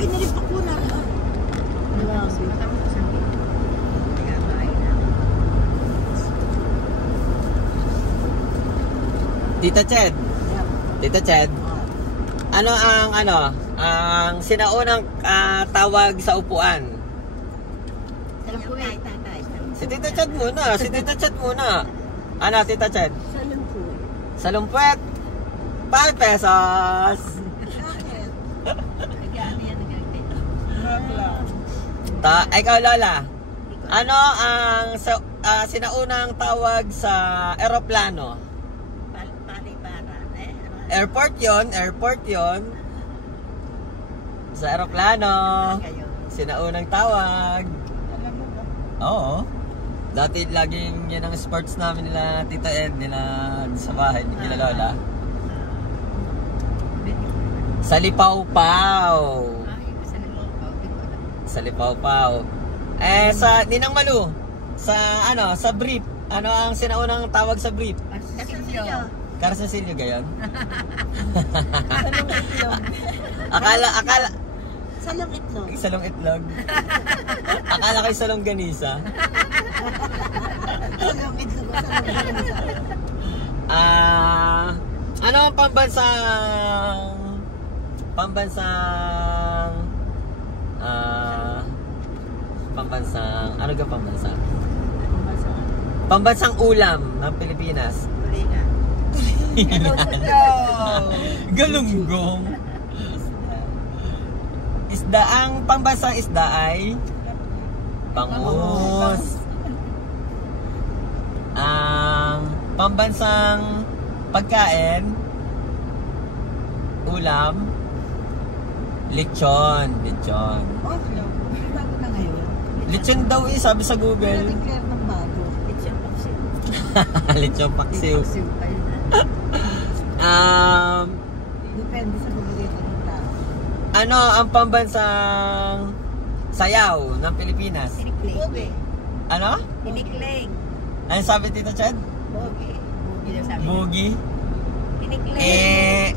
inilipak ko na. Tita Ched. Tita Ched. Ano ang sinaunang tawag sa upuan? Si Tita Ched muna. Si Tita Ched muna. Ano, Tita Ched? Salumpwet. 5 pesos. Ikaw, Lola. Ano ang sinaunang tawag sa eroplano? Airport yon. Sa eroplano. Sinaunang tawag. Oo. Dati laging yan ang sports namin nila Tita Ed, nila sa bahay, nila Lola. Salipaw-paw. Salipaw-paw. Sa Ninang Malu, sa brief, ano ang sinaunang tawag sa brief? Karsasilyo gayon? Akala Salong itlog. Salong itlog. Akala kay salong ganisa. Salong itlog o salong ganisa. Ano ang pambansang ano ga pambansang? Pambansang ulam ng Pilipinas. Galunggong. Isda, ang pambansang isda ay bangus. Ang pambansang pagkain, ulam, lechon. Bago na ngayon. Lechon daw sabi sa Google. Declare ng bago. Lechon paksiw. Depende sa paborito ng tao. Ano ang pambansang sayaw ng Pilipinas? Boge. Ano? Tinikling. Ano sabi Tita Ched? Bogi. Boogie. Tinikling.